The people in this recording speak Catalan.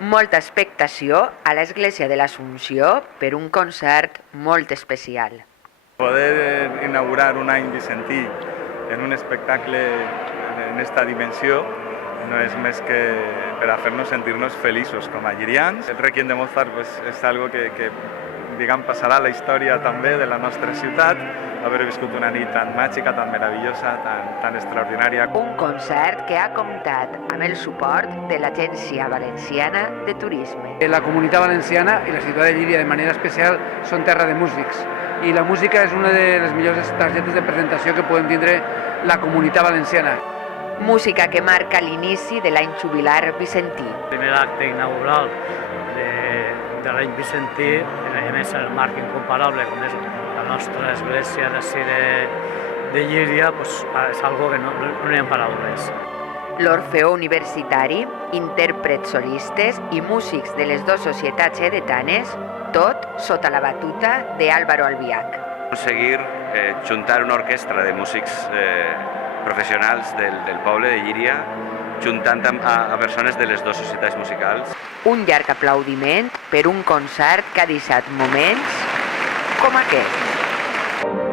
Molta expectació a l'Església de l'Assumpció per un concert molt especial. Poder inaugurar un any vicentí en un espectacle en esta dimensió no és més que per a fer-nos sentir-nos feliços com a llirians. El Requiem de Mozart és algo que passarà a la història també de la nostra ciutat, haver viscut una nit tan màgica, tan meravellosa, tan extraordinària. Un concert que ha comptat amb el suport de l'Agència Valenciana de Turisme. La Comunitat Valenciana i la ciutat de Llíria de manera especial són terra de músics i la música és una de les millors targetes de presentació que podem tindre la Comunitat Valenciana. Música que marca l'inici de l'any jubilar vicentí. El primer acte inaugural de l'any vicentí, a més el marc incomparable com és la nostra església de Llíria, és algo que no hi ha paraules. L'Orfeó Universitari, intèrprets solistes i músics de les dues societats edetanes, tot sota la batuta d'Álvaro Albiach. Aconseguir juntar una orquestra de músics professionals del poble de Llíria, juntant a persones de les dues societats musicals. Un llarg aplaudiment per un concert que ha deixat moments com aquest.